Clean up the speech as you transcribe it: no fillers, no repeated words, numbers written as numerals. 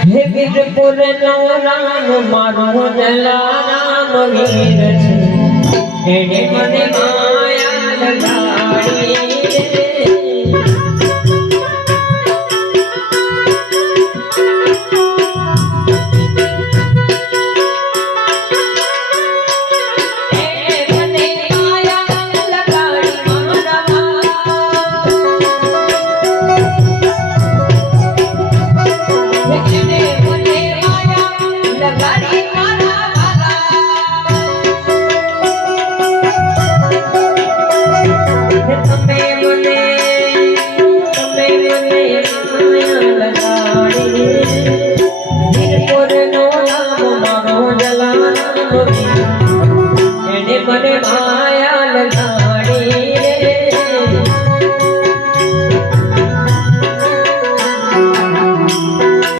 હે વીરપુર નો રામ મારો જલારામ વીર છે એને મને માયા લગાડી ગાડી